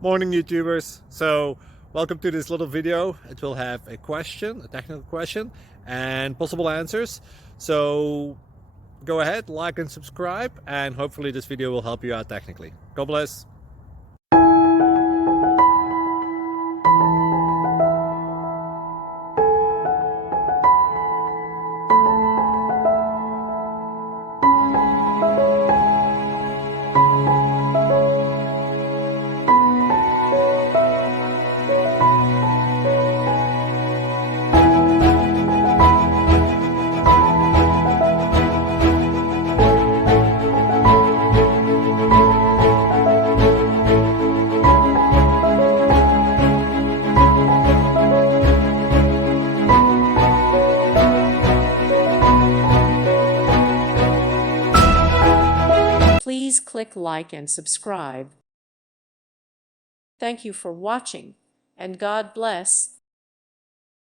Morning YouTubers. So welcome to this little video. It will have a question, a technical question, and possible answers. So go ahead, like and subscribe, and hopefully this video will help you out technically. God bless. Please click like and subscribe. Thank you for watching, and God bless.